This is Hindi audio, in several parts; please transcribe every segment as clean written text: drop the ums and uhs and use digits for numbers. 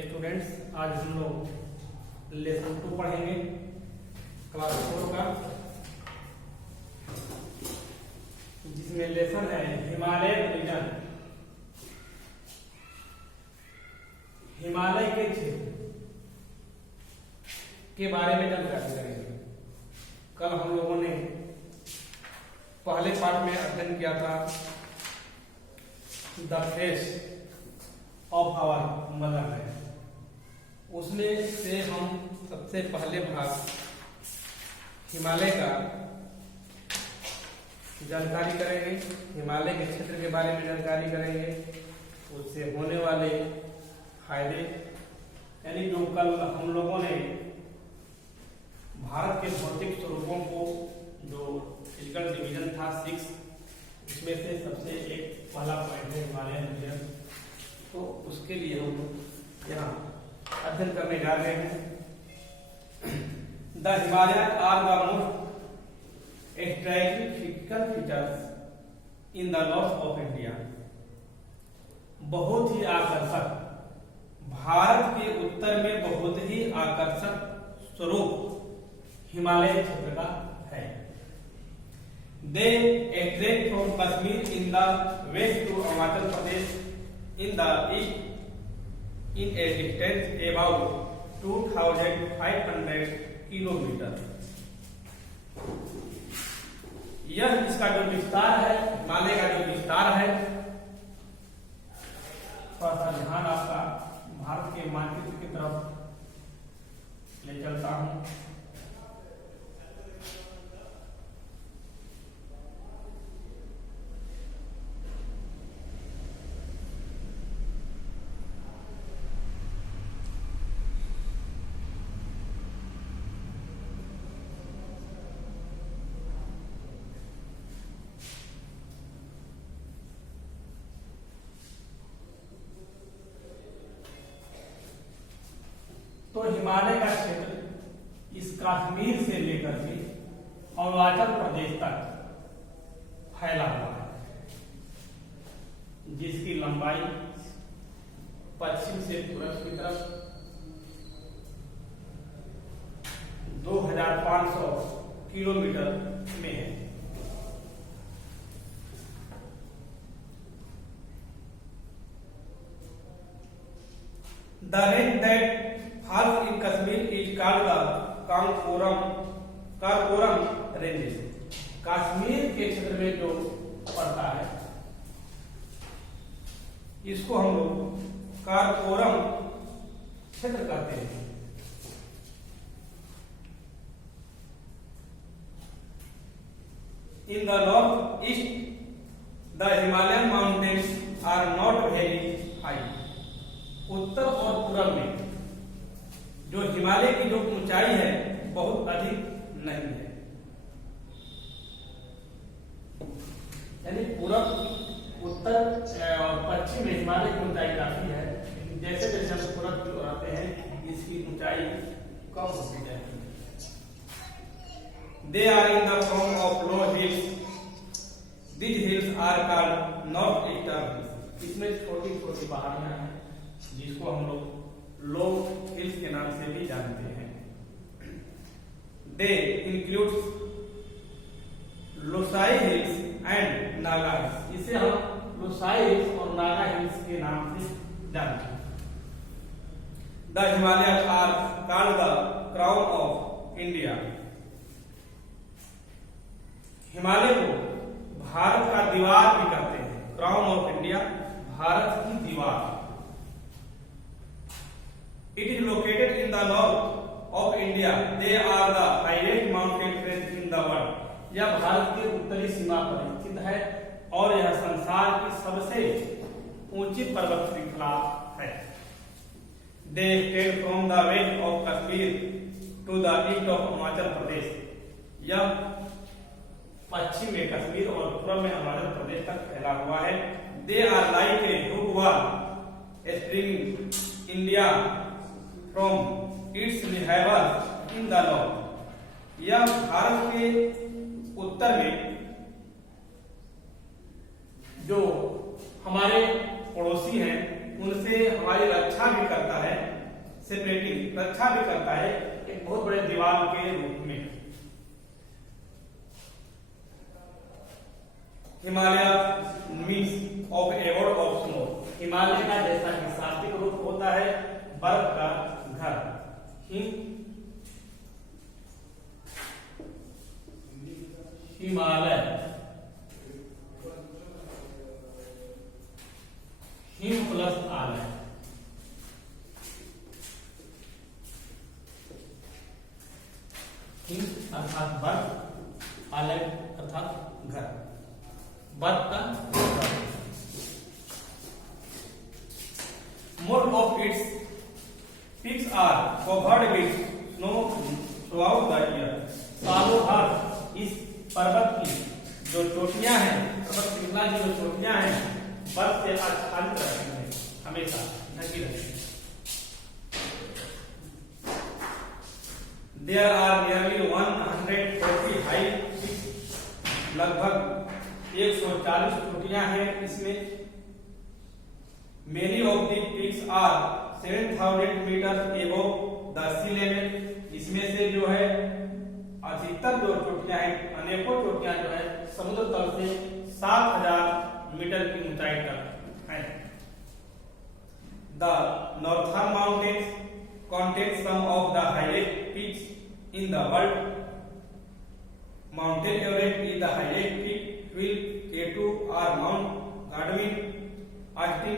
स्टूडेंट्स, आज हम लोग लेसन 2 पढ़ेंगे क्लास 4 का, जिसमें लेसन है हिमालय रीजन। हिमालय के क्षेत्र के बारे में जानकारी करेंगे। कल हम लोगों ने पहले पार्ट में अध्ययन किया था the face of our mother land. उसमें से हम सबसे पहले भाग हिमालय का जानकारी करेंगे, हिमालय के क्षेत्र के बारे में जानकारी करेंगे, उससे होने वाले फायदे, यानी जो कल हम लोगों ने भारत के भौतिक स्वरूपों को, जो फिजिकल डिवीजन था 6, उसमें से सबसे एक पहला पॉइंट है हिमालयन रीजन। तो उसके लिए हम यहाँ अध्ययन करने जा रहे हैं। The Himalayan are the most striking physical features in the north of India. बहुत ही आकर्षक, भारत के उत्तर में बहुत ही आकर्षक स्वरूप हिमालय क्षेत्र का है। They extend from Kashmir in the west to Arunachal Pradesh in the east in a distance about 2500 kilometre. यह इसका जो विस्तार है, हिमालय का जो विस्तार है, थोड़ा सा ध्यान आपका भारत के मानचित्र की तरफ ले चलता हूं। तो हिमालय का क्षेत्र इस कश्मीर से लेकर के अरुणाचल प्रदेश तक फैला हुआ है, जिसकी लंबाई पश्चिम से पूरब की तरफ 2500 किलोमीटर में है। The range that falls in Kashmir is called the Karakoram ranges। Kashmir के क्षेत्र में जो पड़ता है, इसको हम लोग काराकोरम क्षेत्र कहते हैं। In the north-east, the Himalayan mountains are not very high। उत्तर और पूर्व में जो हिमालय की जो ऊंचाई है बहुत अधिक नहीं है, यानी पूर्व, उत्तर और पश्चिम में हिमालय की ऊंचाई काफी है, लेकिन जैसे जैसे हम पूर्व की ओर आते हैं इसकी ऊंचाई कम होती जाती है। They are in the form of low hills। These hills are called north-eastern hills। इसमें छोटी छोटी पहाड़ियां हैं, जिसको हम लोग लो हिल्स के नाम से भी जानते हैं। They includes Lushai hills and Naga hills. इसे हम लोसाई हिल्स और नागा हिल्स के नाम से जानते हैं। The Himalayan are called the crown of India. Himalaya को भारत का दीवार भी कहते हैं। क्राउन ऑफ इंडिया, भारत की दीवार। It is located in the north of India। They are the highest mountain range in the world। यह भारत के उत्तरी सीमा पर स्थित है और यह संसार की सबसे ऊंची पर्वत श्रृंखला है। They extend from the west of Kashmir to the east of Arunachal Pradesh. यह पश्चिम में कश्मीर और पूर्व में अरुणाचल प्रदेश तक फैला हुआ है। They are like a hook wall stringing India from its neighbors in the north। यह भारत के उत्तर में जो हमारे पड़ोसी हैं उनसे हमारी रक्षा भी करता है, सेपरेटिंग रक्षा भी करता है एक बहुत बड़े दीवार के रूप में। Himalaya means of award of snow, Himalaya का जैसा कि शाब्दिक रूप होता है बर्फ का घर। हिमालय, हिम प्लस आलय, हिम अर्थात बर्फ, आलय अर्थात घर, बर्फ का घर। Most of its peaks are covered with snow throughout the year, सालों भर इस पर्वत की जो चोटियां हैं, पर्वत श्रृंखला की जो चोटियां हैं बर्फ से आच्छादित रहती हैं, हमेशा ढकी रहती हैं। There are nearly 140 high peaks, लगभग 140 चोटियां हैं इसमें। Many of the peaks are 7,000 meters above the sea level, इसमें से जो है अधिकतर जो चोटियां हैं, अनेकों चोटियां जो है समुद्र तल से 7,000 मीटर की ऊंचाई तक है। The northern mountains contain some of the highest peaks in the world. Mount Everest is the highest peak, while K2 or Mount Godwin Austen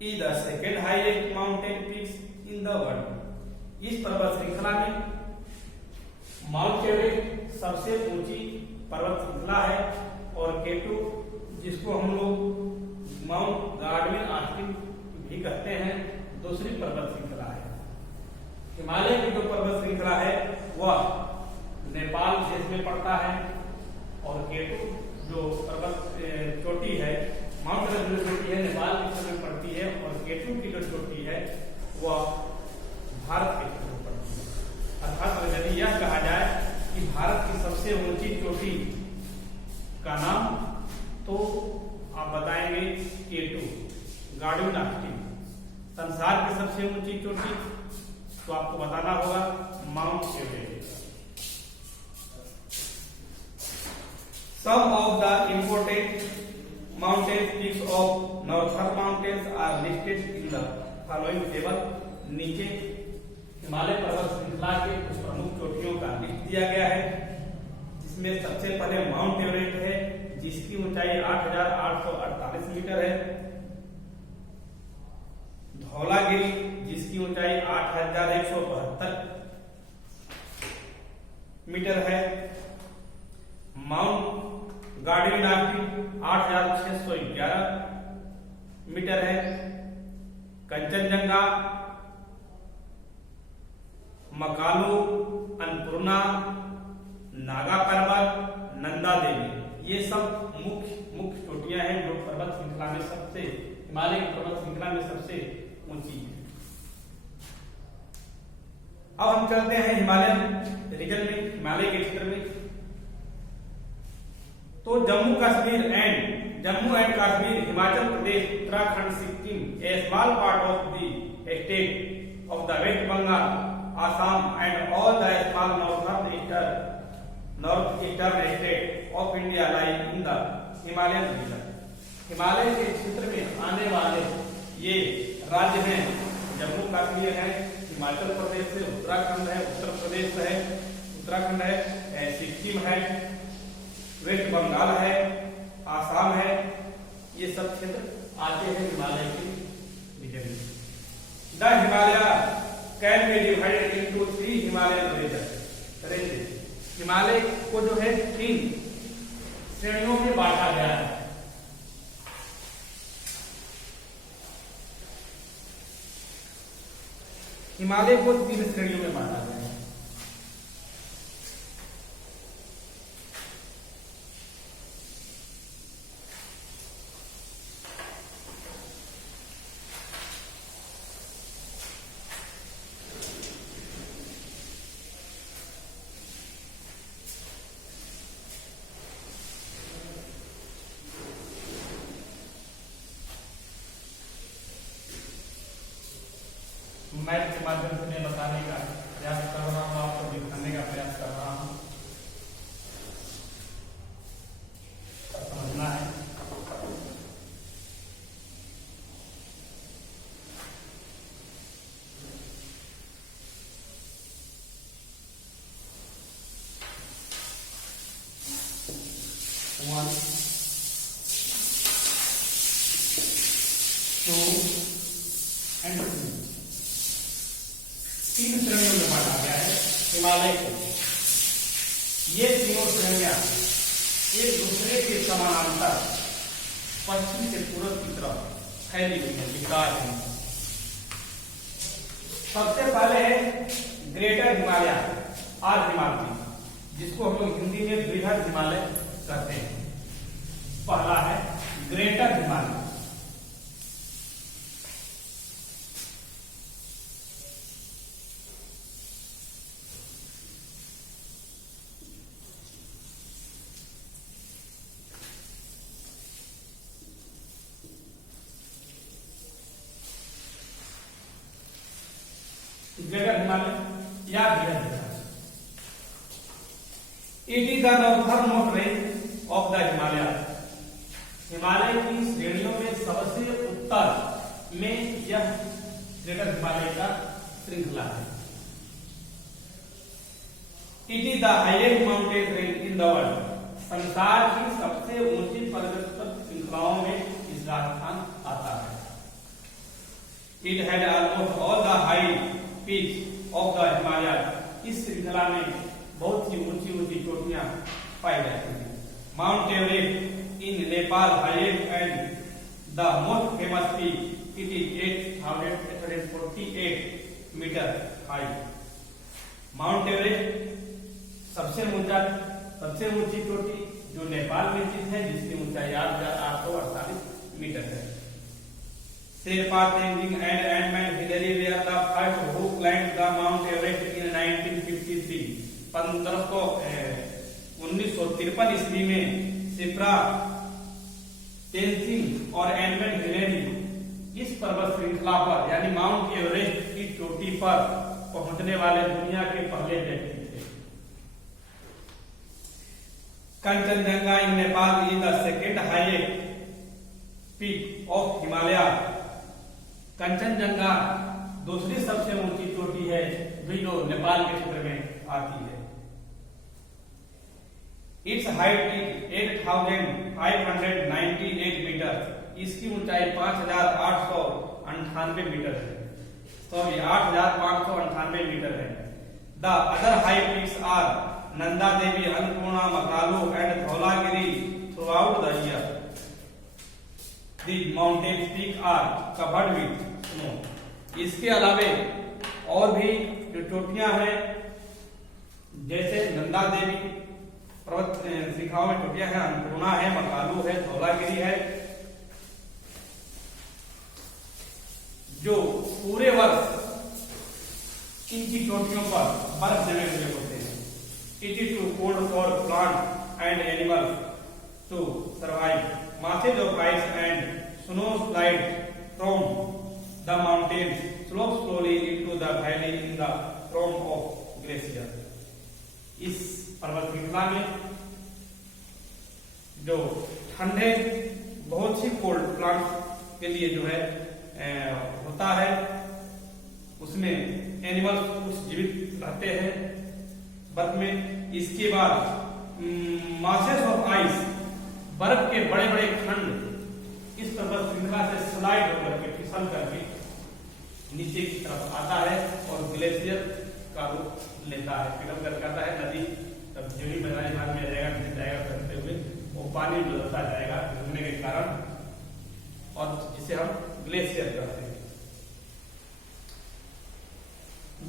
is the second highest mountain peaks in the world. इस पर्वत श्रृंखला में माउंट एवरेस्ट सबसे ऊंची पर्वत श्रृंखला है और केटू जिसको हम लोग माउंट गार्डविन ऑस्टिन भी कहते हैं दूसरी पर्वत श्रृंखला है। हिमालय की जो पर्वत श्रृंखला है वह नेपाल देश में पड़ता है और केटू जो पर्वत चोटी है, माउंट एवरेस्ट जो चोटी है नेपाल के क्षेत्र में पड़ती है और केटू की जो चोटी है वह भारत के क्षेत्र में पड़ती है। अर्थात यदि यह कहा जाए कि भारत की सबसे ऊंची चोटी का नाम, तो आप बताएंगे केटू, गार्डविन ऑस्टिन। संसार की सबसे ऊंची चोटी तो आपको बताना होगा mount Everest. Some of the important mountain peaks of northern mountains are listed in the following table. नीचे हिमालय पर्वत श्रृंखला के कुछ प्रमुख चोटियों का लिस्ट दिया गया है, जिसमें सबसे पहले माउंट एवरेस्ट है जिसकी ऊंचाई 8,848 मीटर है। धौलागिरी जिसकी ऊंचाई 8,172 मीटर है। माउंट गार्डविन ऑस्टिन 8,611 मीटर है। कंचनजंगा, मकालू, अन्नपूर्णा, नागा पर्वत, नंदा देवी, ये सब मुख्य चोटियां हैं जो पर्वत श्रृंखला में सबसे, हिमालय की पर्वत श्रृंखला में सबसे ऊंची है। अब हम चलते हैं हिमालय रीजन में, हिमालय के क्षेत्र में। तो Jammu and Kashmir, Himachal Pradesh, Uttarakhand, Sikkim, a small part of the state of the West Bengal, Assam and all the small northeastern state of India lie in the Himalayan region. Himalaya के क्षेत्र में आने वाले ये राज्य हैं, जम्मू कश्मीर है, हिमाचल प्रदेश है, उत्तराखंड है, उत्तर प्रदेश है, उत्तराखंड है, सिक्किम है, वेस्ट बंगाल है, आसाम है, ये सब क्षेत्र आते हैं हिमालय के रीजन में। The Himalaya can be divided into 3 Himalayan ranges. Himalaya को जो है 3 श्रेणियों में बांटा गया है। हिमालय को 3 श्रेणियों में बांटा गया है। 1 2 एंड 3। 3 श्रेणियों में बांटा गया है हिमालय को। ये तीनों श्रेणियां एक दूसरे के समानांतर पश्चिम से पूर्व की तरफ फैली हुई है, विकास है। सबसे पहले है ग्रेटर हिमालय और हिमालय, जिसको हम लोग हिंदी में बृहद हिमालय कहते हैं। पहला है ग्रेटर हिमालय। ग्रेटर हिमालय या बृहद Himalaya. It is the northern most range of the Himalaya. Himalaya की श्रेणियों में सबसे उत्तर में यह ग्रेटर हिमालय का श्रृंखला है। It is the highest mountain range in the world. संसार की सबसे ऊंची पर्वत श्रृंखलाओं में इस राजस्थान आता है। It had almost all the high peak of the Himalaya. इस श्रृंखला में बहुत सी ऊंची ऊंची चोटियां पाई जाती हैं। Mount Everest in Nepal highest and the most famous peak. It is 8,848 metre high. Mount Everest सबसे ऊंची चोटी जो नेपाल में स्थित है, जिसकी ऊंचाई 8,848 मीटर है। Sherpa, Tenzing and Andman Hillary were the first who climbed the Mount Everest in 1953. 1953 ईस्वी में शेरपा, तेनजिंग और एडमंड हिलेरी इस पर्वत श्रृंखला पर यानी माउंट एवरेस्ट की चोटी पर पहुंचने वाले दुनिया के पहले व्यक्ति थे। Kanchenjunga in Nepal is the second highest peak of Himalaya. Kanchenjunga दूसरी सबसे ऊंची चोटी है जो नेपाल के क्षेत्र में आती है। It's height is 8,598 metre. इसकी ऊंचाई 5,898 मीटर है। सॉरी 8,598 मीटर है। The other high peaks are Nanda Devi, Annapurna, Makalu and Dhaulagiri throughout the year. The mountain peak are covered with snow. इसके अलावे और भी जो चोटियां हैं, जैसे नंदा देवी पर्वत श्रृंखलाओं में चोटियां हैं, अन्नपूर्णा है, मकालू है, धौलागिरी है, जो पूरे वर्ष इनकी चोटियों पर बर्फ जमे हुए होते हैं। It is too cold for plants and animals to survive. Masses of ice and snow slide from the mountains slope slowly into the valley in the form of glacier. इस पर्वत श्रृंखला में जो ठंडे बहुत सी कोल्ड प्लांट्स के लिए जो है होता है, उसमें एनिमल्स कुछ जीवित रहते हैं बर्फ में। इसके बाद मासेस ऑफ आइस, बर्फ के बड़े बड़े खंड इस पर्वत श्रृंखला से स्लाइड होकर के फिसल करके नीचे की तरफ आता है और ग्लेशियर का रूप लेता है, पिघल कर आता है। नदी तब जो ही मैदानी भाग में जाएगा करते हुए वो पानी बदलता जाएगा पिघलने के कारण, और जिसे हम ग्लेशियर कहते हैं।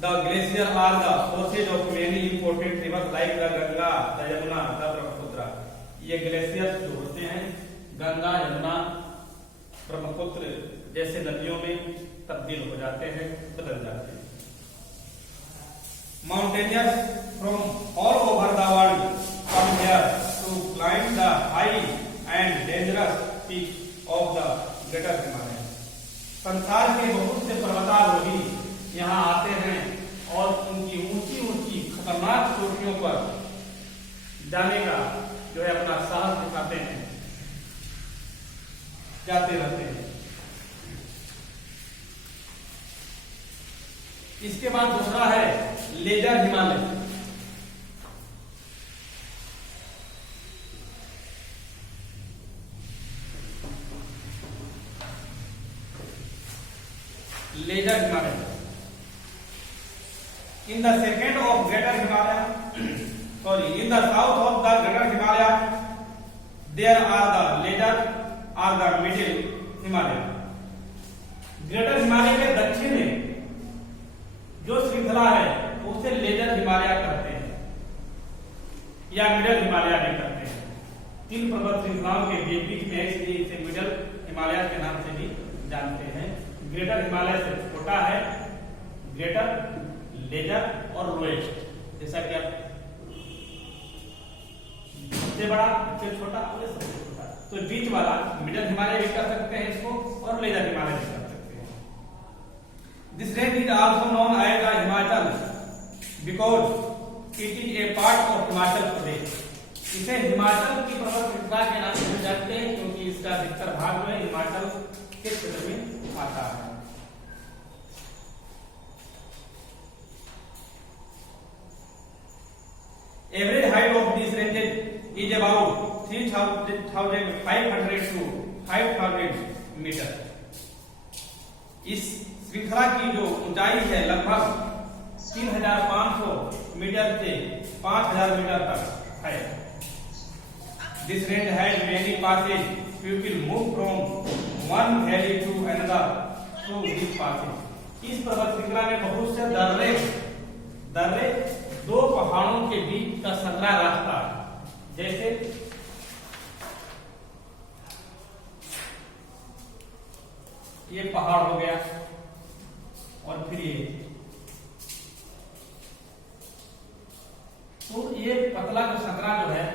The glacier are the sources of many important rivers like the Ganga, the Yamuna, the Brahmaputra. ये ग्लेशियर जो होते हैं गंगा, यमुना, ब्रह्मपुत्र जैसे नदियों में तब्दील हो जाते हैं, बदल जाते हैं। Mountaineers from all over the world come here to climb the high and dangerous peak of the Greater Himalaya। संसार के बहुत से पर्वतारोही यहाँ आते हैं और उनकी ऊंची ऊंची खतरनाक चोटियों पर जाने का जो है अपना साहस दिखाते हैं, जाते रहते हैं। इसके बाद दूसरा है lesser Himalaya. Lesser Himalaya. In the second of Greater Himalaya, in the south of the Greater Himalaya, there are the later or the middle Himalaya. Greater Himalaya के दक्षिण में जो श्रृंखला है उसे लेजर हिमालय कहते हैं या मिडल हिमालय भी कहते हैं। तीन पर्वत श्रृंखलाओं के बीच में इसलिए इसे मिडल हिमालय के नाम से भी जानते हैं। ग्रेटर हिमालय से छोटा है ग्रेटर, लेजर और लोएस्ट, जैसा कि आप सबसे बड़ा, सबसे छोटा और सबसे छोटा, तो बीच वाला मिडल हिमालय भी कह सकते हैं इसको और लेजर हिमालय भी कह सकते हैं। This range is also known as the Himachal because it is a part of Himachal Pradesh. इसे हिमाचल की पर्वत श्रृंखला के नाम से जानते हैं क्योंकि इसका अधिकतर भाग जो है हिमाचल के क्षेत्र में आता है। Average height of these ranges is about 3,500 to 5,000 metre. इस श्रृंखला की जो ऊंचाई है लगभग 3,500 मीटर से 5,000 मीटर तक है। This range has many passes. People move from one valley to another through these passes. इस पर्वत श्रृंखला में बहुत से दर्रे दो पहाड़ों के बीच का संकरा रास्ता, जैसे ये पहाड़ हो गया और फिर तो ये पतला जो संकरा जो है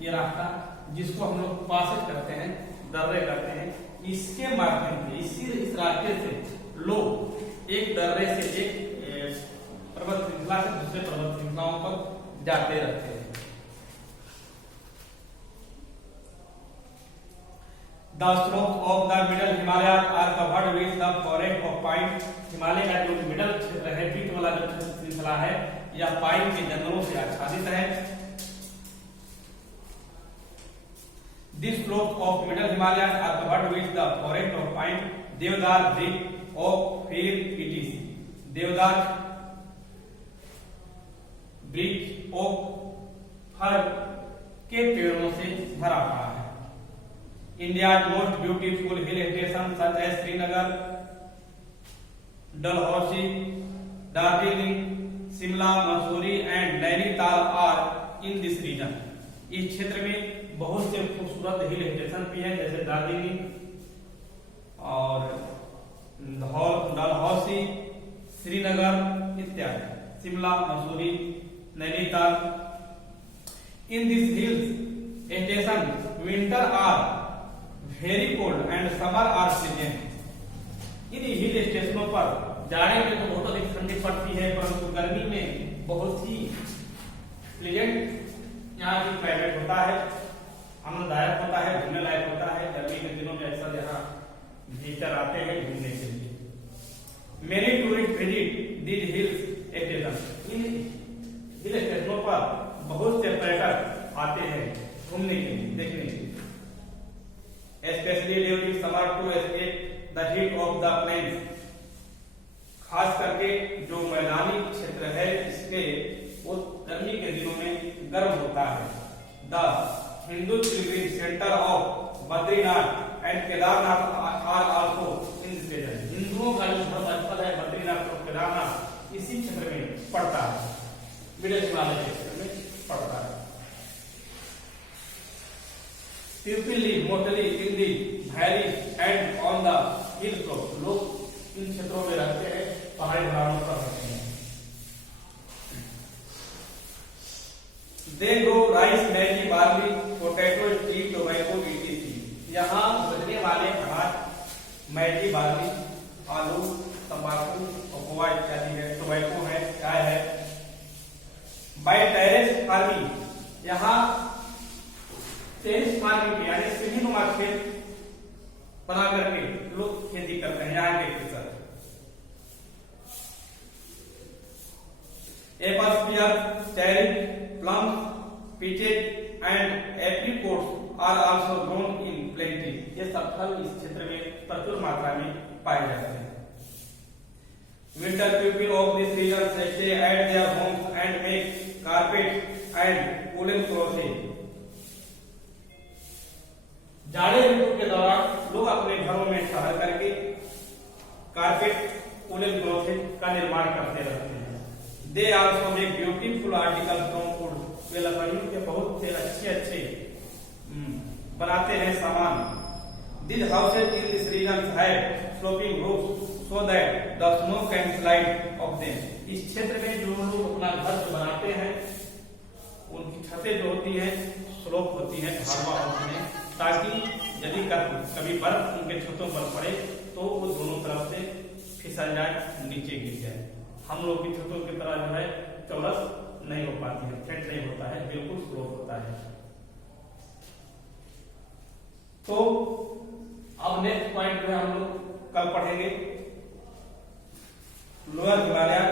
ये रास्ता जिसको हम लोग पासेज करते हैं, दर्रे करते हैं, इसके माध्यम से इस रास्ते से लोग एक दर्रे से एक पर्वत श्रृंखला से दूसरे पर्वत श्रृंखलाओं पर जाते रहते हैं। The slopes of the middle Himalaya are covered with the forest of pine. Himalaya का जो मिडल क्षेत्र है, बीच वाला जो श्रृंखला है, यह पाइन के जंगलों से आच्छादित है। These slopes of middle Himalaya are covered with the forest of pine, देवदार, वृक्ष, oak, fir, etc. देवदार, वृक्ष, ओक, फर के पेड़ों से भरा पड़ा है। India's most beautiful hill stations such as Srinagar, Dalhousie, Darjeeling, Shimla, Mussoorie and Nainital are in this region. इस क्षेत्र में बहुत से खूबसूरत हिल स्टेशन भी हैं जैसे दार्जिलिंग और डलहौसी, श्रीनगर इत्यादि, Shimla, Mussoorie, Nainital. In these hills stations, winter are very cold and summer are pleasant. इन हिल स्टेशनों पर जाड़े में तो बहुत अधिक ठंडी पड़ती है परंतु गर्मी में बहुत ही प्लेजेंट यहाँ की क्लाइमेट होता है, आनंददायक होता है, घूमने लायक होता है। गर्मी के दिनों में अक्सर यहाँ विजिटर आते हैं घूमने के लिए। Many tourists visit these hill stations. इन हिल स्टेशनों पर बहुत से पर्यटक आते हैं घूमने के लिए, देखने के लिए। Especially during summer to escape the heat of the plains. खास करके जो मैदानी क्षेत्र है इसके वो गर्मी के दिनों में गर्म होता है। The Hindu pilgrim center of Badrinath and Kedarnath are also in this region. हिंदुओं का जो धर्मस्थल है बद्रीनाथ और केदारनाथ इसी क्षेत्र में पड़ता है, मिडिल हिमालय के क्षेत्र में पड़ता है। People live mostly in the valley and on the hill slopes. लोग इन क्षेत्रों में रहते हैं, पहाड़ी ढलानों पर रहते हैं। They grow rice, Maggi, barley, potato, tea, tobacco, etc. यहाँ उगने वाले अनाज मैगी, बार्ली, आलू, तंबाकू, कोकोआ इत्यादि है, टोबैको है, चाय है। By terrace farming, यहाँ टेरेस फार्मिंग यानी सीढ़ीनुमा खेत बना करके लोग खेती करते हैं यहाँ के किसान। Apples, pears, cherries, plums, peaches and apricots are also grown in plenty. ये सब फल इस क्षेत्र में प्रचुर मात्रा में पाए जाते हैं। Winter people of these regions stay at their homes and make carpet and woolen clothing. जाड़े ऋतु के दौरान लोग अपने घरों में ठहर करके कारपेट, वूलन क्लोथिंग का निर्माण करते रहते हैं. They also make beautiful articles from wood. वे लकड़ियों के बहुत से अच्छे बनाते हैं सामान. These houses in this region have sloping roofs so that the snow can slide off them. इस क्षेत्र में जो लोग अपना घर जो बनाते हैं उनकी छतें जो होती हैं स्लोप होती हैं, ढालवा होती हैं, ताकि यदि कभी बर्फ उनके छतों पर पड़े तो वो दोनों तरफ से फिसल जाए, नीचे गिर जाए. हम लोग की छतों की तरह जो है चौरस नहीं हो पाती है, फ्लैट नहीं होता है, बिल्कुल स्लोप होता है. तो अब नेक्स्ट पॉइंट जो है हम लोग कल पढ़ेंगे लोअर हिमालयन